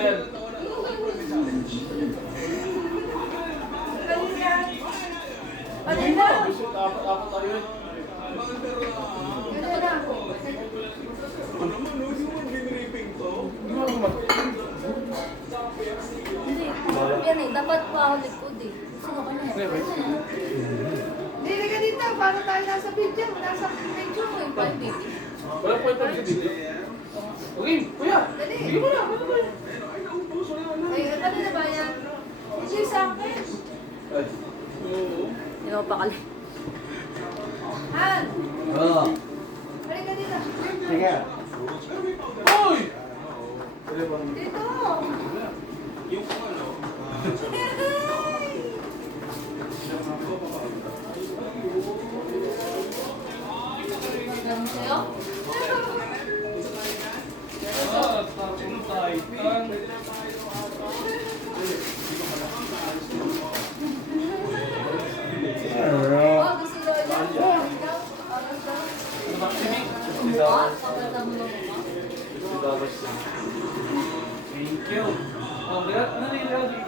Magkano yan? Kanina. Apat tayo yun. Kanina. Ano naman, no? Hindi mo binraping to? Hindi. Yan eh. Dapat pa ako likod eh. Sino ka na eh? Hindi, ka dito. Paano tayo nasa video? Nasa video mo yung 5 Wala po ito sa dito. Okay, kuya. Dali. Sige mo na. Ano ba yun? Ay, ano na ba yan? Hindi sa akin. Ay. Hindi mo pa kali. Han! Oo. Halika dito. Sige. Hoy! Dito! Yung ano? Ganun sa'yo? Ah, Attack on Titan. Oh, gusto daw yan. Ikaw? Alas daw? Ano ba, Timmy? Ah, pagkata mo lang ba? Thank you. Oh, Brad, ano na yung lagi?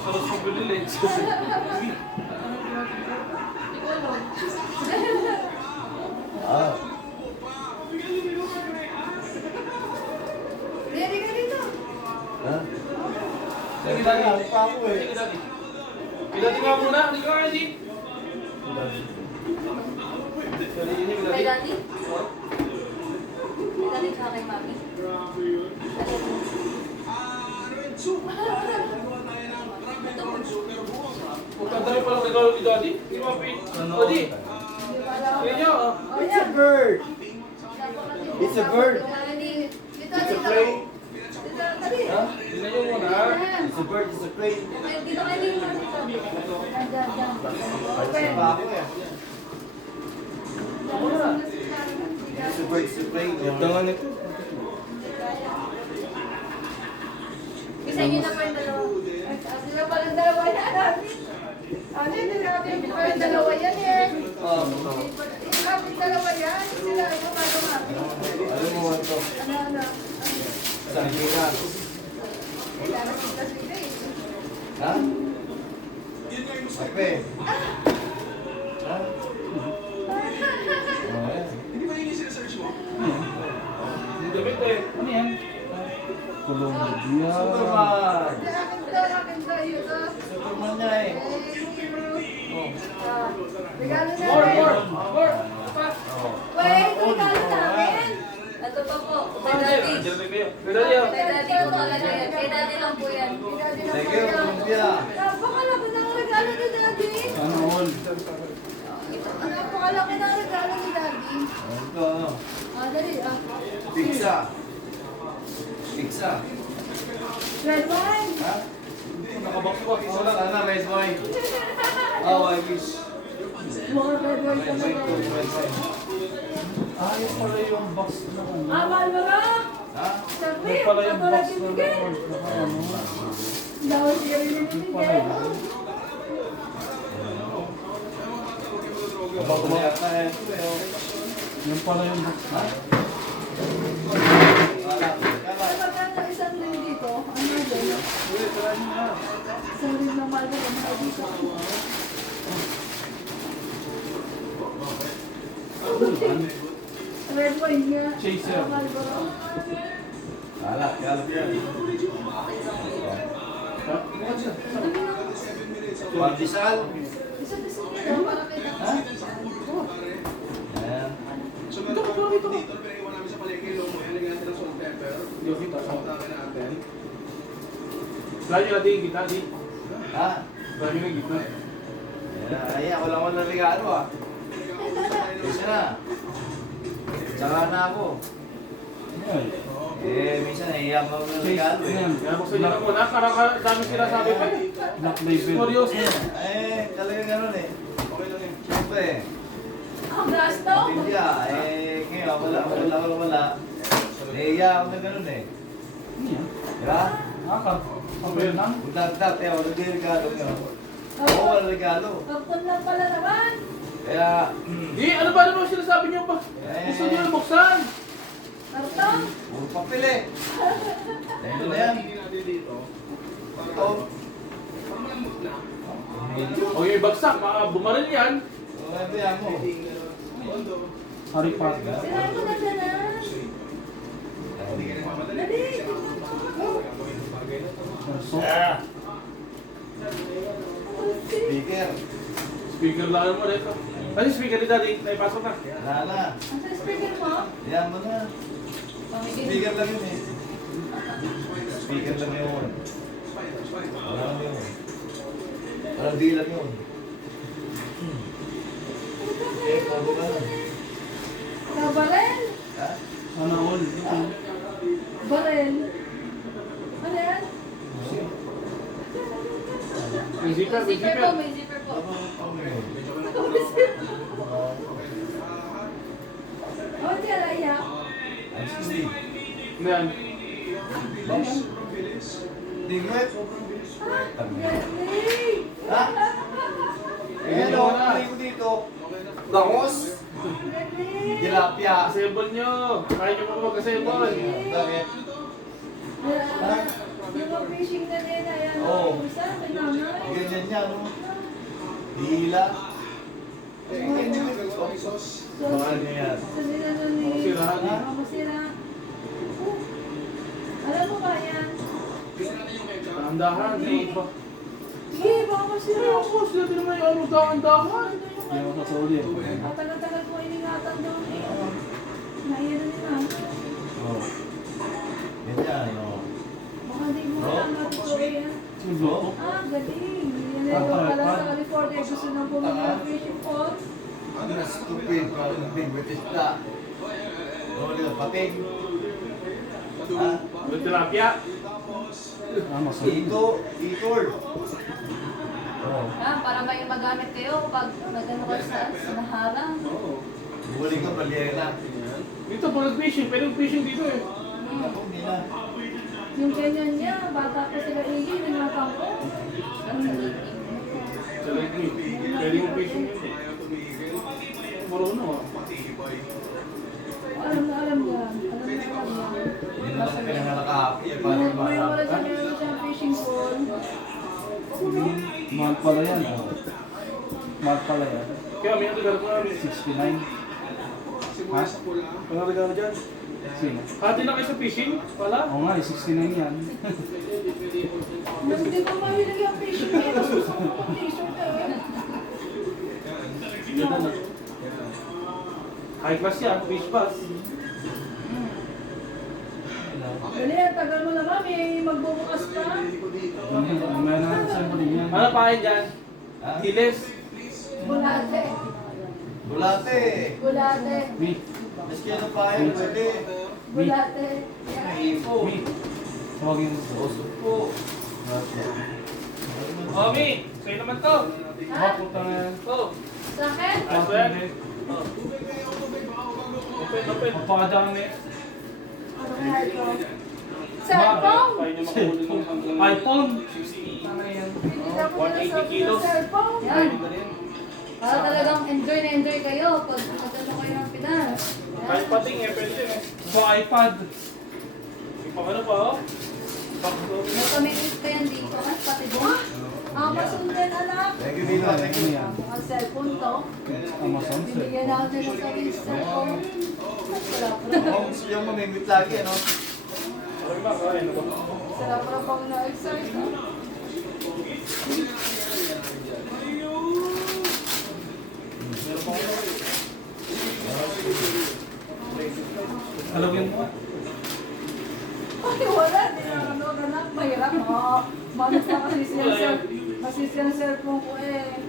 Sarap sa bilil eh. Ikaw lang. Ah. Ready ka dito. Ha? Sige, Sige, Daddy. ano pa ako eh. Sige, Daddy. Pilati nga muna. Hindi ka, Daddy. Daddy, ini, Kay Daddy. Daddy? Kay Daddy tsaka kay Mami. Magkadali pala regalo ni Daddy. Hindi mapit. Daddy. Kaya niya, ah. It's a bird. It's a bird. Dito, It's a dito. plane. Dito, dali. Ha? Tingnan niyo muna. It's a bird. It's a plane. Dito kayo dito. Diyan, diyan. Pansin pa ako eh. It's a bird. It's a plane. Dangan ito. Isa nyo na pa yung dalawa. Sila pa ng dalawa yan. Ano yun? Natin pa yung dalawa yan eh. Natin dalawa yan. Sila ito pa dumami. Alam mo ito. Ano? Sardinas. Kailangan sila sila eh. Ha? Kape. Ha? Oh, Hindi ba yun yung sinesearch mo? Hindi damit eh. Ano yan? Colombia. Superman. Akin daw yun. Superman niya eh. Regalo More, namin. more. More. Ito pa. Wait, regalo namin. Ito pa po. Kay Daddy. Diyan na kayo. Kaya Daddy, ah. Kay Daddy po talaga yan. Kay Daddy lang po yan. Thank you, Colombia. Napakalaki ng regalo ni Daddy. Sana all. Napakalaki ng regalo ni Daddy. Ito ano? Dali. Pizza. Pizza. Red wine. Ha? Nakabakwak. Wala ka na, red wine. Oh, I wish. Mga red wine Red wine to red wine. Ah, yung pala yung box na ano. Mahal mo na. Ha? Sabi, Yung pala yung box na bibigay. ano. Daw siya rin bibigay. Bago na yata ito eh. Yung pala yung box na. Magkano isang rin dito? Ano doon? Isang rin ng mahal mo na dito. Red wine nga. Chaser. Marlboro. Alat yan. Ha? Bukas siya. Pandesal. Isa-isa nyo para kita. Ha? Ayan. So, meron pa dito, pinag-iwan namin sa palengke, yung nilagyan natin ng salt pepper. Yung kita. Sautakin natin. Lagi natin yung gitna, di. Ha? Lagi yung gitna. Ayan. Ayan, wala ko ng regalo ah. Isa na. Tsaka na ako. Eh, minsan nahiya mo ng regalo eh. Kaya buksan niyo na muna. Karang dami sinasabi pa eh. Black label. Seryoso. Eh, talaga ganun eh. Okay lang yun. Siyempre, Ang gasto. India, eh, ngayon, wala. Nahiya ako na ganun eh. Ano yan? Diba? Nakaka-pabel lang. Kung dati, wala din regalo nyo. Oo, wala regalo. Kapon lang pala naman. Kaya, Di, ano ba naman sinasabi niyo ba? Gusto niyo yung buksan. Kartong. puro pili. Ayun na yan. Hindi natin dito. Ito. Parang malambot na. O yung bagsak, baka bumaril yan. Ano yan mo? Although, Haripad. Sinabi ko na dyan ah. hindi ka nagmamadali. Dali, Kasi tignan ako, mo. gagawin ng bagay na to. Perso. Speaker. Speaker lang mo rin. Ano yung speaker ni Daddy? Naipasok na. Wala na. Ang sa speaker mo? Yan mo na. Pamigil. Speaker lang yun eh. Speaker lang yun. Spider, spider. Wala lang yun. Walang di lang yun. Eh, pwede ka. Kabarel. Ha? Sana all. Barel. Ano yan? May zipper, may Zipper po, zipper. may zipper po. Oh, Oh, hindi alaya. ang sleep. Ano yan? Boss. Tingwet. Ah, galing. Ha? Ayan o, play ko dito. Dangos. Galing. Tilapia. Assemble nyo. Kaya nyo pa mag-assemble. Bakit? Ah, yung mga fishing na din, ayan. Oo. Isa, may nanay. Ganyan yan, no? Dila. Ganyan yung Sauce. Mahal niya yan. Sa nila nun ni... Masirahan eh. Masira. Alam mo ba yan? Gusto natin yung ketchup. Dahan-dahan. Hindi pa. Sige, baka masira. Pero ako, sila din naman yung ano, dahan-dahan. Hindi ako sa uli. Tagal-tagal ko iningatan doon eh. Naiyan na nila. Oh. Ganyan, no? Baka hindi mo matanggap ito eh. Sulo. Ah, galing. Yan na ito pala sa California. Gusto nang bumili ng fishing pond. Ano na stupid, parang bingwit isda. Huli ka pating. Ha? May tilapia. Ah, masarap. Itor. Oh. Ah, para may magamit kayo pag nagano ka sa naharang. Huli ka, balyera. Dito, pag nag-fishing. Pwede mag-fishing dito eh. Ako, hindi na. Yung ganyan niya, bata pa sila Iggy, nangatang ko. Sa lagi. Pwede mag-fishing yun. Marunong ah. Alam na alam yan. Alam na alam yan. Hindi na lang pinanganak kahapon. Parang May wala parang. siya meron siyang fishing pond. Mahal pala yan. Mahal pala yan. Kaya may nagregalo ko namin. 69. Simula sa pula. Ano regalo dyan? Sino? Hati na kayo sa fishing? Wala? Oo nga, 69 yan. Nung di ko mahilig yung fishing eh. Mas gusto ko pang t-shirt eh. Ganda na. High class yan, fish pass. Dali, tagal mo naman. May magbubukas pa. May na-assemble yan. Ano pa kain dyan? Ha? Hiles. Bulate. Bulate. Bulate. Mi. Maski ano pa yan, pwede. Bulate. Ipo. Mi. Tawagin mo. Oso po. Omi, sa'yo naman to. Ha? Puta na yan. To. Sa akin? Ayos ba yan? Oh. Open, open. Papadami. Ano kaya ito? Cellphone? Kaya nyo makuha ng hanggang iPhone. 60. Ano yan? Hindi na po 180 kilos. cellphone. Kaya nyo na rin. Para talagang enjoy na enjoy kayo pag magkano kayo ng Pinas. Kahit pating eh, pwede din eh. Sa iPad. Yung pang ano pa oh. Bakso. May pamingis pa yan dito. Mas pati doon. Amazon din anak. Thank you, Dilo. Thank Ano you. yan? Ang cellphone to. Amazon. Bibigyan natin ng sarili sa cellphone. Wala pa na. Ako gusto yung mamingwit lagi, ano? Okay ba? Kaya na ba? Sila pa rin pang na-excite. No? Alawin mo. Ay, wala. Di na ano, anak. Mahirap. Manot na kasi siya ng cellphone ko eh.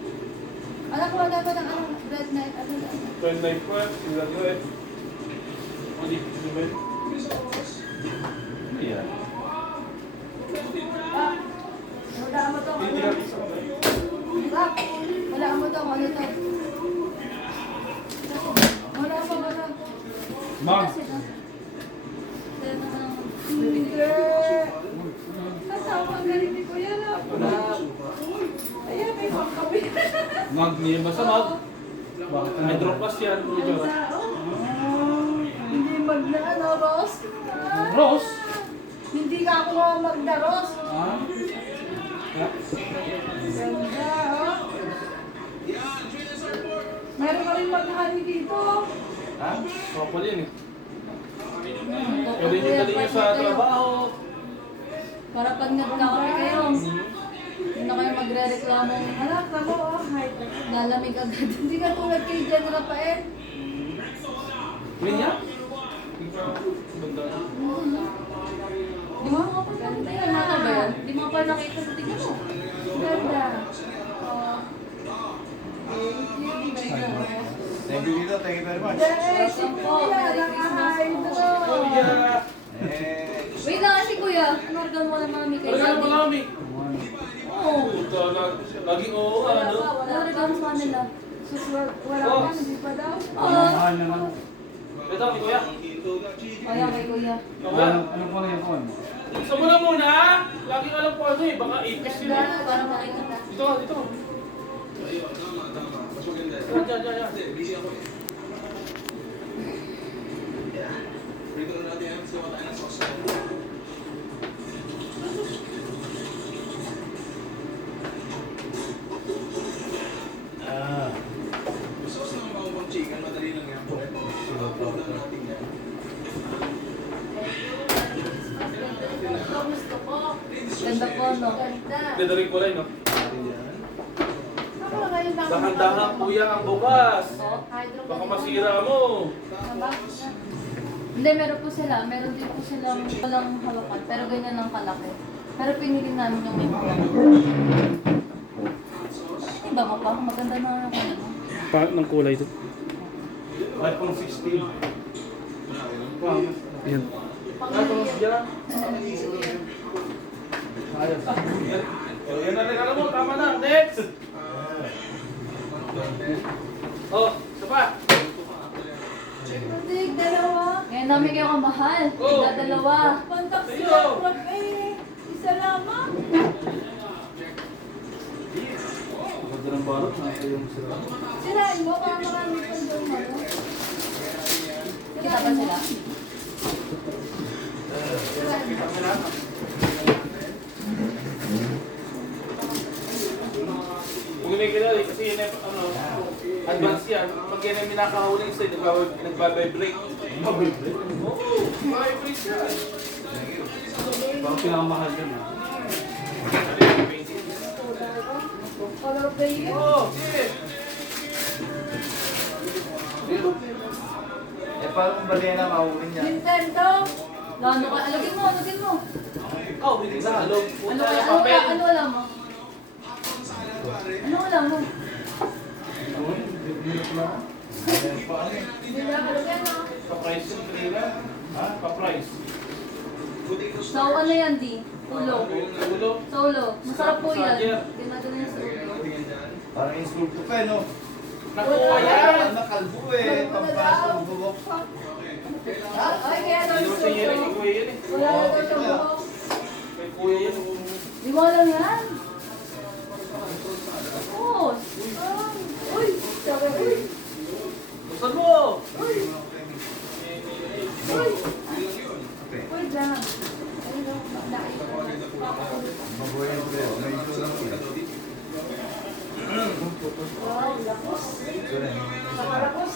Anak, wala ba ng ano, red night? Ano na? 29 po eh. Sila ko eh. O di, ano ba yun? Ano yan? Ah, wala mo to. Hindi natin sa kamay. Ah, wala mo to. Ano to? Wala pa, wala. Ma'am. Hindi. Kasama ang galing ni Kuya na. Wala. Ayan, may pangkabi. Mag niya. Basta mag. Bakit May drop pass yan. Medyo. Hindi mag na ano, Ross. Ah, Rose? Hindi ka ako magdaros. Ah? Yeah. Ganda, oh. Meron ka rin mag-honey dito. Ha? Kapal yan eh. Opo, Pwede nyo kuya, dali nyo pwede sa kayo. trabaho. Para pag nagkakape kayo, hindi na kayo magre-reklamo. Anak, ako, oh. Lalamig agad. Hindi ka tulad kay Jen Rafael. Ganyan? Ganda. Di mo nga pa nakita yan. Naka ba yan? Di mo pa nakita sa tingin mo. Ganda. Thank you dito, thank you very much. Dahil si Kuya, ang Kuya! idol. Eh, Wait lang kasi kuya. Ano organ mo lang mami kay Talaga Daddy? malami. Oo. Puta, laging oo nga, ano? Ano organ mo sa kanila? Sus, wala Oh. man, hindi pa daw. Ah, Mahal naman. Ito, ni Kuya. kaya kay kuya. Okay. Ano po na yung phone? Gusto mo na muna? Laging alam ko ano eh, baka 8 yun eh. Para makita ka. Dito ka, dito. Ayun, tama. Mas maganda. Yan. Kasi busy ako eh. Prito na natin yan. Gawa tayo ng sauce. ah, Yung sauce ng bawang chicken, madali lang yan. Upload na natin yan. Gusto ko. Ganda po, no? Ganda. Ganda rin ko rin, no? Ako lang ngayon lang. Dahan-dahan kuya ang bukas. Hydro Baka masira mo. Hindi, meron po sila. Meron din po silang walang hawakan. Pero ganyan lang kalaki. Pero pinili namin yung may mga. Iba mo pa. Maganda na ako. Ng kulay ito. iPhone 16. Yan. Yan. Ayos. Yan na rin, alam mo, tama na. Next! Oh, isa pa. Hindi, dalawa. Ngayon namin kayo kamahal. Oh. Dalawa. Pantak Sa'yo. sila, prof, eh. Isa lamang. Ganda ng barot. Nasa yung sila. Sirain mo, baka marami pang doon mo. Kita ba sila? Kung kinikilala eh, kasi yun ay, ano, advance yan. Pag yan ay minakahuling sa'yo, nagbabibrate. Nagbabibrate? Oo, vibrate yan. Parang pinakamahal din. Color baby. Oo, sige. Eh, paano kung bali na mauwi niya? Nintendo. Lano ka? Alagin mo, alagin mo. Ikaw, hindi sa halog. Ano Puta, ano papel. ano alam mo? Ano alam mo? Hindi na kalagyan, no? Pa-price yung trailer. Ha? Pa-price. So ano yan, Di? Ulo. Ulo. Sa ulo. Masarap po yan. Ginagano yung sa ulo. Parang insulto pa eh, no? Nakuha yan. Nakalbo eh, pampas ng bubok. Ay, kaya daw Hindi mo yung sa yan eh, suso. kuya yan eh. Wala na daw siyang buhok. Kay kuya yan. Di mo alam yan? Oo. Uy, sabi, uy. Buksan mo! Uy, Okay. uy, lang. Ayun daw, dahil. Mabuhay yung bro. May insulto siya. Wow, lakos. Ito rin. Nakalakos.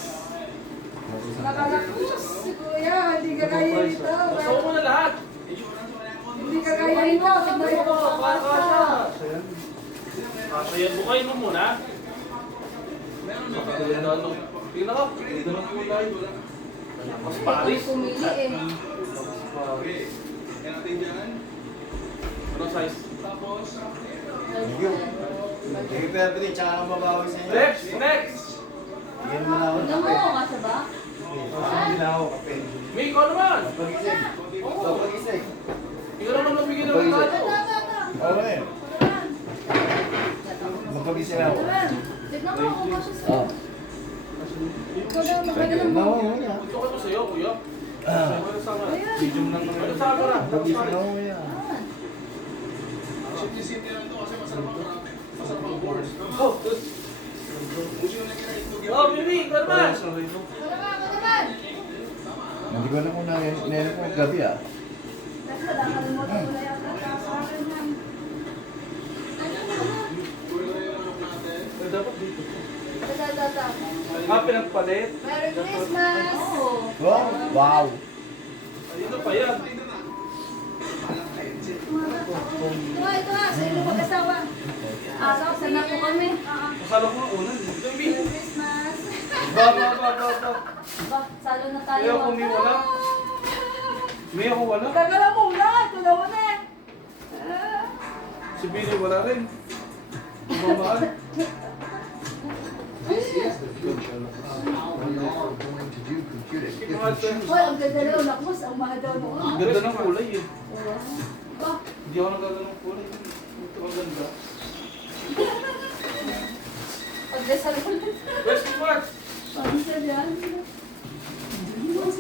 Nakalakos. Si Kuya, hindi ka kaya nito. Buksan mo na lahat. Hindi ka kaya nito. Tignan mo, baka. Kasayan, bukayin mo muna. Ano? Tingnan ka. Tingnan ang kulay. Mas Paris. Pumili eh. Yan natin dyan. Anong size? Tapos, Thank you. Thank you, Perpity. Tsaka ang mabawi sa inyo. Next! Next! Bigyan mo na ako ng Alam mo, kape. kasya ba? Hindi na ako kape. May ikaw naman! Pagising. Pagising. Ikaw naman nabigyan ng regalo. Oo eh. Mapagising ako. Tignan mo kung kasya sa Ah. Ikaw daw, Pwede lang Oo, mo. oo, yeah. Gusto ko ito sa'yo, kuya. Medium lang naman. Ano sa na? Pagising ako, yeah. simple lang ito kasi masarap ang marami. Masarap ang course. Oh, good. Busi yung nagkira ito. Oh, Bibi, ikaw naman. Ano naman? Hindi ko na kung narinig ko gabi ah. Nakalimutan ko na yata sa akin yan. Dapat dito. Dadadata. Ah, pinagpalit? Merry Christmas! Oh, wow. Dito pa yan. Ito nga, sa inyo mag-asawa. Saan na po kami? Kasalo ko nga unan. Merry Christmas! Ba. Ba, salo na tayo. Kaya ako may wala. May ako wala. Tagal na muna, ito na muna eh. Si Billy wala rin. Babaan. Hoy, ang ganda na unak mo, sa umaha daw noon. Ganda ng kulay eh. Ba, Hindi ako nagagano ng kulay. Ito ang ganda. Pagdasal ko lang. Where's the watch? paano siya yan?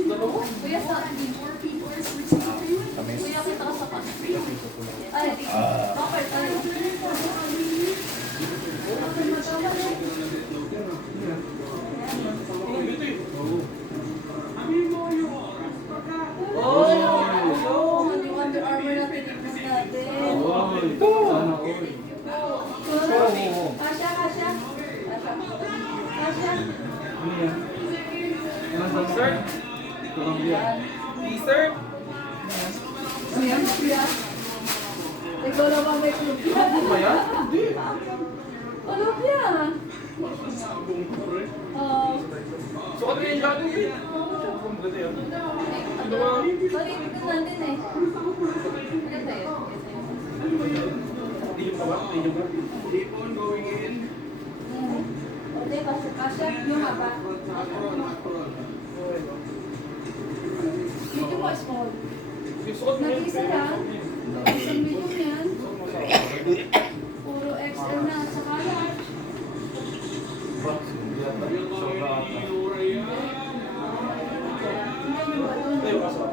Dalawa. Kuya, sa Kuya, kita ka sa kas. Ay, bakit? Ay, Ito eh. Oh, hindi Under Armour natin ipas natin. Oy. Sana oy. Kasya, kasya. Kasya. Ano yan? Ano sa Dessert? Colombia. Dessert? Ayan, kuya. Ikaw naman may kulupya. Ano ba yan? Hindi. Kulupya. Sukat niya yung jacket eh. Ang ganda yan. Palitin ko natin eh. Maganda yun. Hindi yung ba? Hindi yung ba? Keep on going in. Okay, kasya, kasya. Yung haba. Medyo mo small. Yung sukat niya. Nag-isa lang. Isang medium yan. Puro XL na sa large. Sobra ata. Ito yung kaso.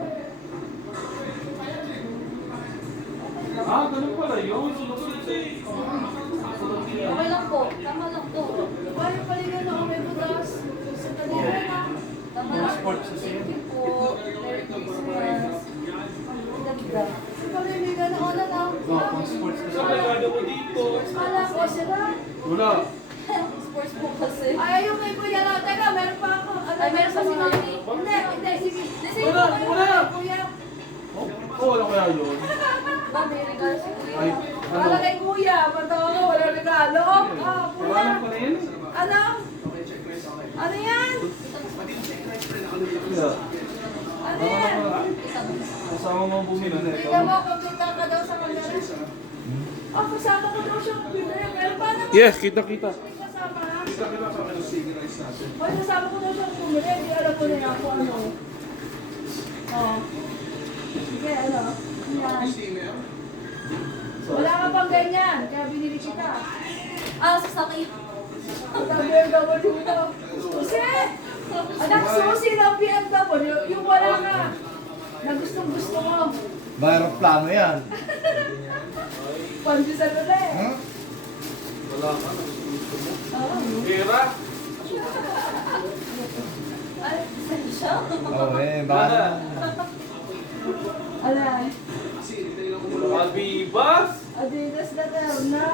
Ah, ganun pala yun. Sunod-sunod eh. Okay lang po. Tama lang to. Paano pala yun ako may butas? Sa kanila na. Tama lang po. Thank you po. Merry Christmas. Ang ganda. Sa pamimiga na ona na. Pang sports kasi. Saan nagano mo dito? Kala ko sila. Wala. Sports po kasi. Ay, yung kay Kuya lang. Teka, meron pa ako. Ano, Ay, meron pa si Mami. Hindi, sige. Sige Wala, po. wala. Kuya. Oh, wala kaya yun. Ba, may regalo si Kuya. Ay, Para ano? kay Kuya. Patawa ko, wala regalo. Ah, Kuya. Wala pa rin. Ano? Ano yan? Kaya, Ano yan? kasama mo bumili na ito. Tingnan mo, kumita ka daw sa kanila. Oh, kasama ko daw siya. Pero paano mo? Yes, kita-kita. Kasama. Kita sa akin ang sige rice natin. Hoy, kasama ko daw siya pumili. Hindi alam ko na ako ano. Oh. Sige, ano? Yan. Steamer. Wala ka pang ganyan. Kaya binili kita. Ah, sasakit. Ang BMW mo. Susi! Anak, susi ng BMW. Yung wala ka. Na gustong gusto mo. Mayroong plano yan. Pandesal ulit. Huh? Wala ka. Oh. Pera? Ay, saan siya? Oh, eh, baka. Alay. Abibas? Adidas na daw na.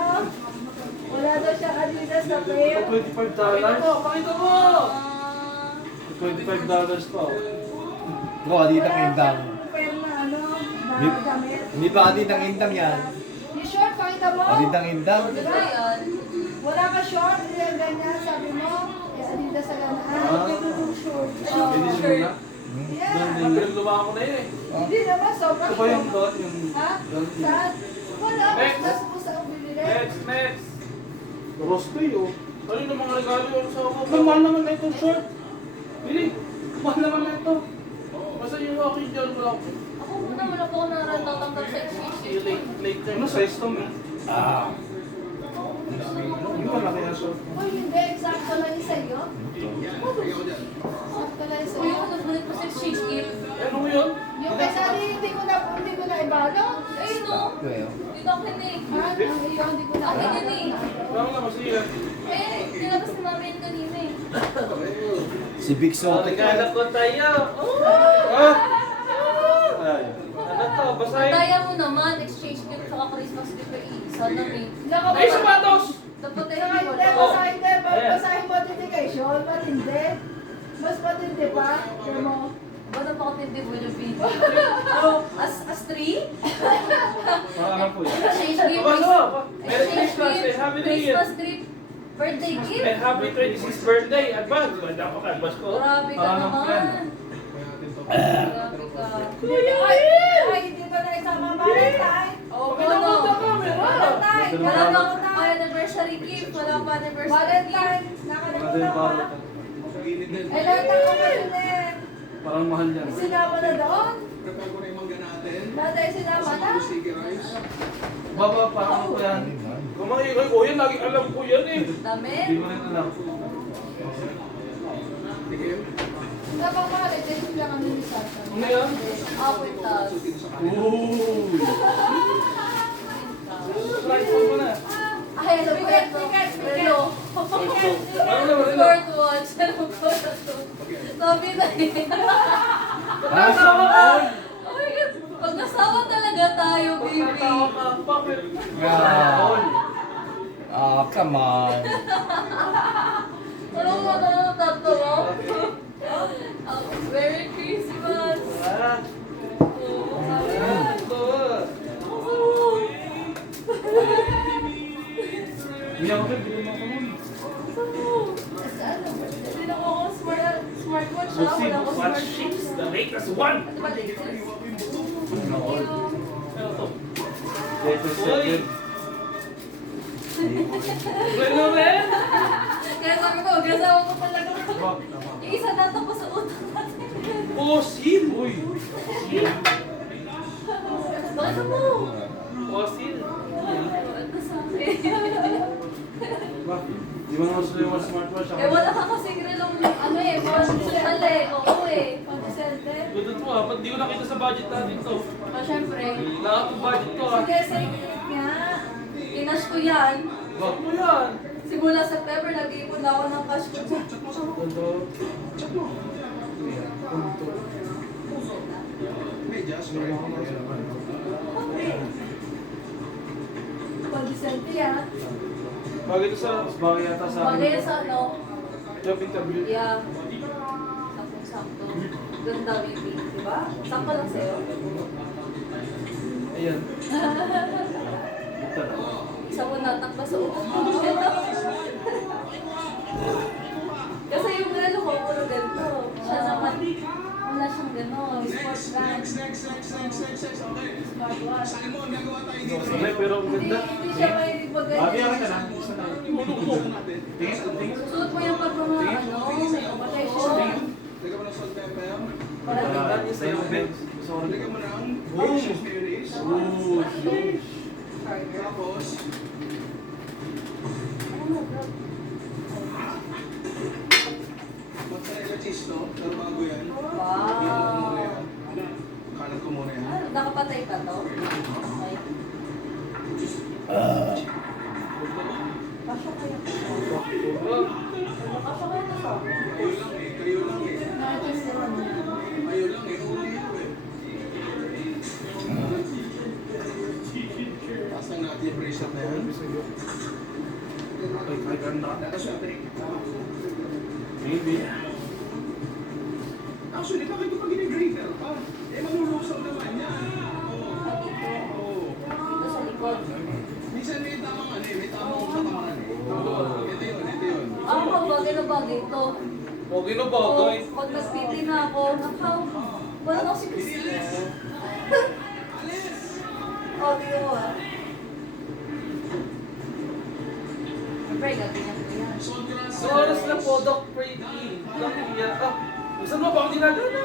Wala daw siya Adidas na pair. $25. Pakita mo! Ah, $25 pa. Bro, di ng indang. Pair na ano, na Di- damit. Hindi pa di ng indang yan. Yung short, pakita mo. Di ng indang. ganda yan. Wala ka short, hindi yan ganyan, sabi mo. Eh, Adidas na ganaan. Yung short. Hindi siya muna. Yeah. Pinagluwa ko na yun eh. Hindi naman, sobrang Ito ba yung dot? Yung Ha? dot? Saan? Wala, Next. basta mo sa bibili. Next. Rostoy oh. Ano yung mga regalo yung sa ako? Mahal naman na itong short. Bili. Mahal naman na ito. Basta yung akin dyan, wala ko. Ako muna, wala po ako natatanggap sa Si exchange. late Ano size to mo? Ah. Yung malaki na short. Uy, hindi, exacto lang yung sa'yo. Exacto lang yung Kuya, sa'yo. ako nagbalik po sa exchange gift. Ano mo yun? Yung kaysa hindi ko na ibalo. Ayun o. Dito ako eh. Ha? Ang iyo, hindi ko na Akin yun eh. Parang naman siya. Eh, nilabas ni mami yun kanina eh. Si Big Sote Regalo ko tayo. Ah! Ay. Ano to? Basahin ano eh. Ay, sapatos! Dapat ay Saka hindi hindi, wala. basahin din. Basahin mo dedication, matindi. Mas matindi pa. Kaya mo. Ba napakatindi mo yung video? Oh, as 3? Parang po yan. Exchange gift. Babasa mo. Merry Exchange Christmas and gift. Happy New Year. Christmas gift. Birthday gift. And happy 26th birthday. Advance. Ganda ko ka. Advance ko. Grabe ka Parang naman. friend. Grabe ka. Ay, hindi ba na isama Valentine? Oo, Pinakot ano? ang camera. Valentine! Wala Wala bang na. anniversary gift? Wala pa anniversary Valentine! gift? Nakalimutan Natin ko. parang Init din. Eh, lahat ng kapatid eh. parang mahal yan. Isinama na doon. Prepare ko na yung mangga natin. Dati isinama na. Kasama ko sticky rice. Baba, parang po yan. Kumaingay ko yan. Laging alam ko yan eh. Dami? Hindi mo rin alam. Tikim. Napang mahal, ito yung lang kami ni Sasha. Ano yan? Apoy-tas. Dito sa kanin. Ooh! Try mo na. Ay, ano ba Bigat, ito? bigat, bigat. Relo. Ano naman rin? Smartwatch. Ano ko na to? Sabi na eh. Natawa ka! Oh my God. Pag nasawa talaga tayo, baby. Natawa ka. Bakit? Come on. Ano mo na natatawa? Merry Christmas. Ah. Oo, sabi ko. Good. Hindi ako rin, bigyan mo ako nun. Hindi na ako smartwatch ha. Wala ako Watch smartwatch. 6. The latest one. Ano ba latest? Ano to? Latest Uy! second. Ano rin? Kaya sabi ko, gasawa ko talaga. Bak. Yung isa natapos sa utak natin. Fossil. Uy! Bakit mo? Fossil. Ano sa akin? Bak. Di mo naman gusto yung smartwatch. Eh wala ka kasing relong ano eh, pang-social eh. Oo eh, pang-sente. Gudot mo ah. Ba't di ko nakita sa budget natin to? O syempre, Lahat ng budget to ah. Sige, sige nga. inash ko yan. Bak mo yan. Simula September, nag-iipon na ako ng cash ko. Medyas. Pag-isente yan. Bagay to sa Mas bagay yata sa Bagay akin. sa ano, job interview. yeah. Saktong-sakto. Ganda, baby. Diba? Sakto lang sa'yo. Ayan. Ito na. Isa mo natakba sa utak mo. Kasi yung relo ko, puro ganito. Siya naman, wala siyang gano'n. Sport brand. Next. Okay. Smartwatch. Saan mo, nagawa tayo dito. Sanay pero ang Hindi, ganda. hindi siya may bagay. Abi, akin ka na. Isa na. natin. Suot mo yung pag mga ano, may occasion. Lagyan mo ng salt pepper. Para Wala. Sa yung bed. Sorry. Lagyan mo ng Boom. mayonnaise. Ooh, shoot. Tapos, mozzarella cheese to. Pero bago yan. Wow. Kalat ko muna yan. Ah, nakapatay pa to? Okay. Kasya kaya to? Kasya kaya to sa akin? Kayo lang eh. Nakakis naman yan. Kayo lang eh. Uli ito eh. Pasang natin yung bracelet na yan. Ay, ganda. Tapos yung trick. Maybe. Actually, bakit ko pag gine-grater pa? Eh, manulusaw naman yan. Oo. Dito sa likod. Minsan may tamang ano eh, may tamang katamaan eh. Ito yun. Ako pag bagay na bagay to. Okay na bagay. Pag nagpiti na ako, nakaw. Wala na ako si Christine. Oh, tingnan mo ah. Siyempre, gaganyan ko yan. Sa oras na po, Doc Brady. Bakit yan? Ah, gusto mo ba akong dinadala?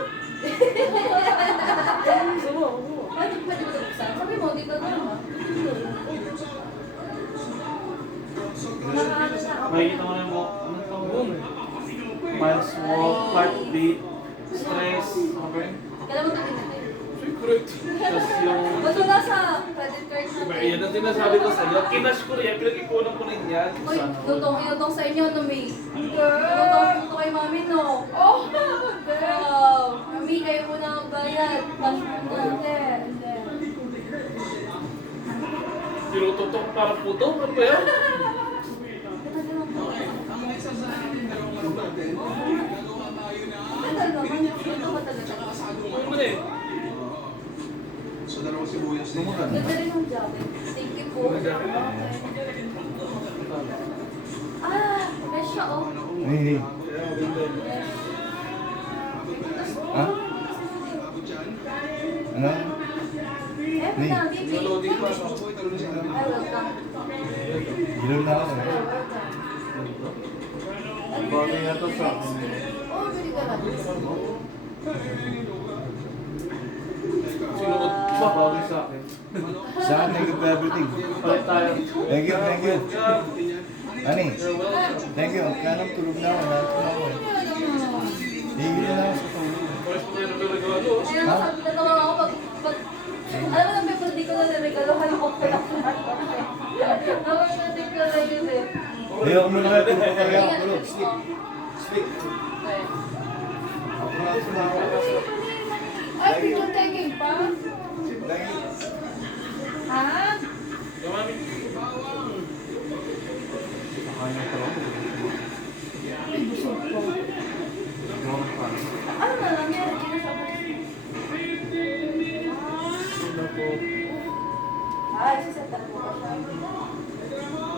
Gusto mo? Pwede mo buksan? Sabi mo, dito na ah. Nakaano na ako. Makikita mo na yung walk. Anong tawag yun? Pulse walk, heartbeat, stress, okay? Kailan mo ito pinili? Secret. Tapos yung... Ba't wala sa credit card Ba, natin? yan ang sinasabi ko sa'yo. Kinash ko rin yan. Pinag-ipunan ko rin yan. Uy, inutong sa inyo, no, May? Inutong kay Mami, no? Oh! Wow! Mami, kayo muna ang bayad. Cash mo na. Hindi, hindi. Tinututok para puto? Ano ba yan? Ano naman? Ito ba talaga? Ano ba eh? So, dalawang sibuyas din. Ganda rin yung jacket. Thank you po. Ah, fresh siya oh. Hey. Ha? Ano? Eh, madami. Loading pa. Ay, welcome. Gilol na ako. Bagay na to sa akin. Oh, bili ka lang. Sinuot Iba bagay sa akin. Sa akin, thank you for everything. Palit tayo. Thank you, thank you. Ani, You're welcome. thank you. Kanang tulog na ako. Nandito na ako eh. Hihigil na ako sa tulog. Pares pa kayo nagregalo. Kaya nasabi na naman ako pag alam mo na may hindi ko na niregalo, halukok ko lang lahat. Naman natin ko na yun eh. Ayoko mo na kayo. Tulog pa kaya ako. Tulog. Sleep. Sleep. Okay. Ako na ako. Ay, picture taking pa? Dahil Ha? Mami. Kaya ko lang. Mga pa. Ano na lang yan? Ano po? Ay, sisenta po ka siya.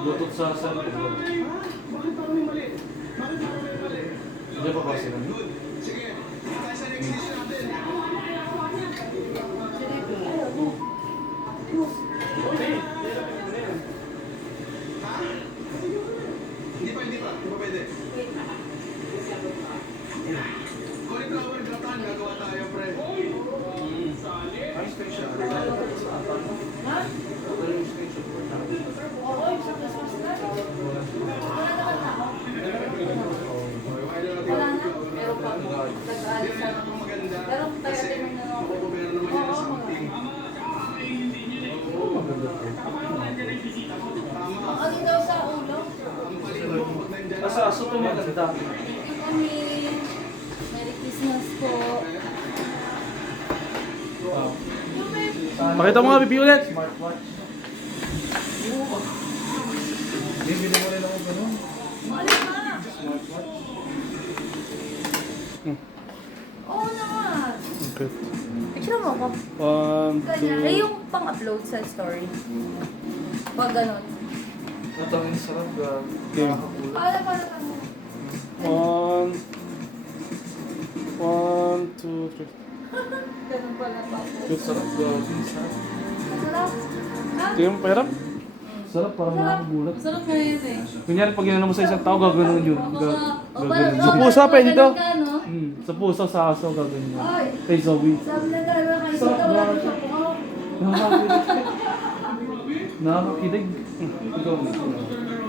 Bluetooth sa cellphone. Bakit pa kami mali? Bakit pa kami mali? Hindi pa ba sila? Sige, tayo sa next dish natin. Hindi pa. Hindi pa pwede. Cauliflower gratin, gagawa tayo, pre. Ang special. Ha? Oo, sa Christmas na. Wala naman tao. Wala na. Meron pa. Nag-aalis na. Maganda. Pero tayo din na ako. Pero naman yan ang something. Ang ano daw sa ulo? Ang palit mo pag nandyan. Asa aso to maganda. Thank you kami. Merry Christmas po. Pakita mo nga, Bibi ulit. Smartwatch. Bibili mo rin ako gano'n. Alin na? Smartwatch. Oo naman. Okay. Picture mo ako. 1, 2. Eh, yung pang-upload sa story. Pag ganun. Natangin sarap ga. Ah. Para para ka. 1, 2, 3. Ganun pala pa ako. Sarap ga. Masarap. Ha? Tingnan mo, pahirap. Sarap, parang nakagulat. Masarap nga yun eh. Kunyari, pag ginano mo sa isang tao, gagano'n yun. Parang- Sa pusa, pwede to. Ka, no? Sa pusa, sa aso, gagano'n yun. Ay, Kay Zoe. sabi na talaga kayo sa wala ko siya po. Nakakakilig. Nakakakilig. Ikaw.